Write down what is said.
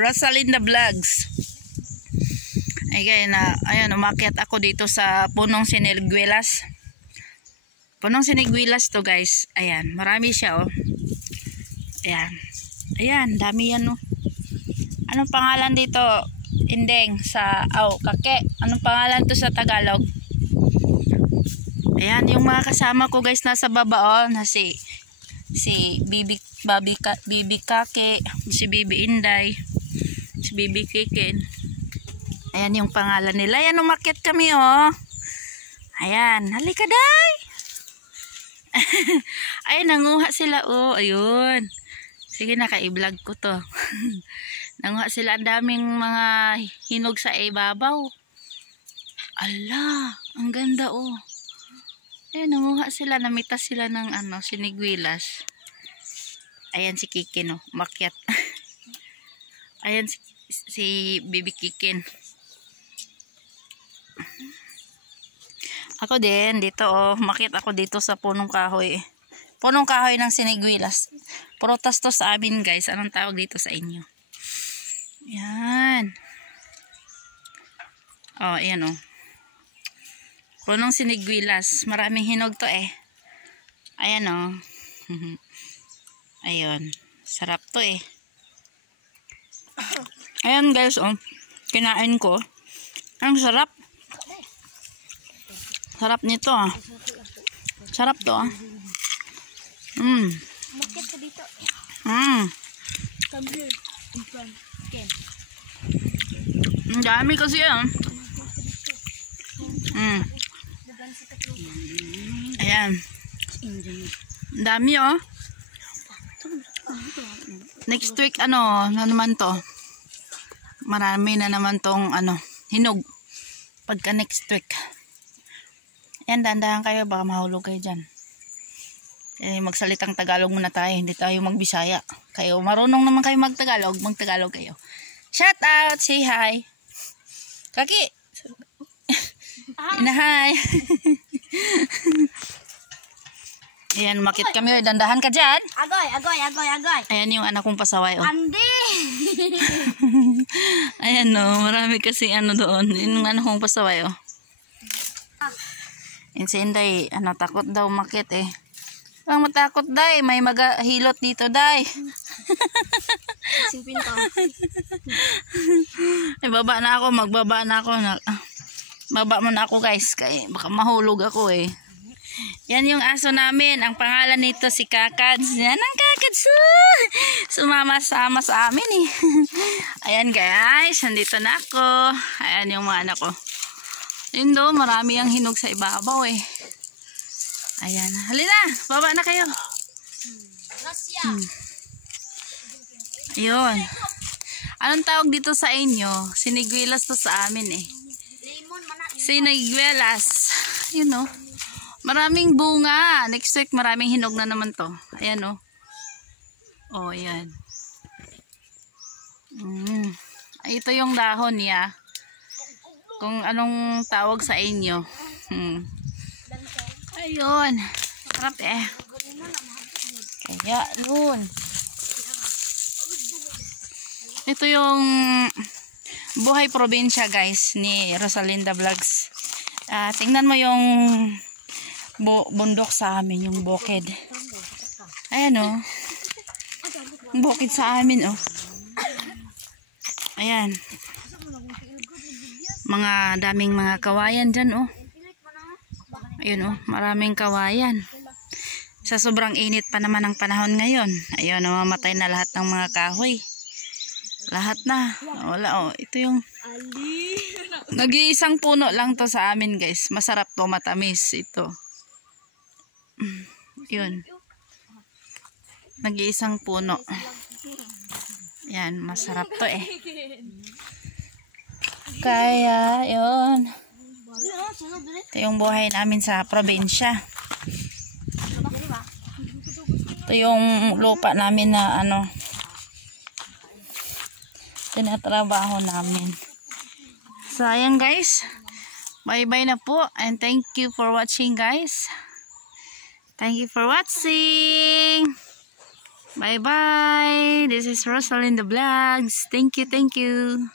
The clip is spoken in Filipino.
Rosalinda Vlogs. Ayan, umakyat ako dito sa punong siniguelas. Punong siniguelas to, guys. Ayan, marami siya, oh. Ayan, dami yan, oh. Anong pangalan dito? Indeng sa kake. Anong pangalan to sa Tagalog? Ayan, yung mga kasama ko, guys, nasa baba, oh, na si Bibi Kake, si Bibi Inday, si Bibi Kikin. Ayan yung pangalan nila. Ayan, umakyat kami, oh. Ayan, halika, day. Ayan, nanguha sila, oh. Ayun. Sige, naka-i-vlog ko to. Nanguha sila, ang daming mga hinog sa ibabaw. Ala, ang ganda, oh. Ayan, nanguha sila, namitas sila ng siniguelas. Ayan si Kikin, oh, umakyat. Ayan si Bibi Kikin. Ako din, dito, oh, umakyat ako dito sa punong kahoy. Punong kahoy ng siniguelas. Prutas to sa amin, guys. Anong tawag dito sa inyo? Ayan. Oh, ayan, oh. Punong siniguelas. Maraming hinog to, eh. Ayan, oh. Ayun. Sarap to, eh. Ayan, guys, oh. Kinain ko. Ang sarap. Sarap nito, ah. Sarap to, ah. Bakit ka dito? Come here. Ang dami kasi, ah. Ayan. Ang dami, oh. Next week, na naman to. Marami na naman tong, hinog. Pagka next week. Ayan, dandahan kayo. Baka mahulog kayo dyan. Magsalitang Tagalog muna tayo. Hindi tayo magbisaya. Kayo, marunong naman kayo magtagalog. Magtagalog kayo. Shout out! Say hi! Kaki! Inahay! Ayan, makit kami. Dandahan ka dyan. Agoy. Ayan yung anak kong pasaway, oh. Andi! Ayan, no. Marami kasi doon. Yung anak kong pasaway, oh. Yan si Inday, takot daw makit, eh. Ang matakot, day. May maghilot dito, day. Simpinto. Baba na ako. Magbaba na ako. Baba mo na ako, guys. Kaya baka mahulog ako, eh. Yan yung aso namin. Ang pangalan nito si Kakads. Yan ang Kakads. Sumama-sama sa amin, eh. Ayan, guys. Nandito na ako. Ayan yung mga anak ko. Yun do, marami ang hinog sa ibabaw, eh. Ayan. Halina, baba na kayo. Ayun. Anong tawag dito sa inyo? Siniguelas to sa amin, eh. Siniguelas. Yun, oh. Maraming bunga. Next week, maraming hinog na naman to. Ayan, oh. Oh, ayan. Ito yung dahon niya. Kung anong tawag sa inyo. Ayun. Sarap, eh. Kaya, yun. Ito yung buhay probinsya, guys, ni Rosalinda Vlogs. Tingnan mo yung bundok sa amin, yung bukid. Ayan, oh. Yung bukid sa amin, oh. Ayan. Daming mga kawayan dyan, oh. Ayun, oh. Maraming kawayan. Sa sobrang init pa naman ang panahon ngayon. Ayun, namamatay na lahat ng mga kahoy. Lahat na. Wala, oh. Ito yung nag-iisang puno lang to sa amin, guys. Masarap to, matamis ito. Yun. Nag-iisang puno. Yan, masarap to, eh. Kaya, yun. Ito yung buhay namin sa probinsya. Ito yung lupa namin na tinatrabaho namin. So, ayan, guys. Bye-bye na po. And thank you for watching, guys. Thank you for watching. Bye-bye. This is Rosalinda Vlogs. Thank you, thank you.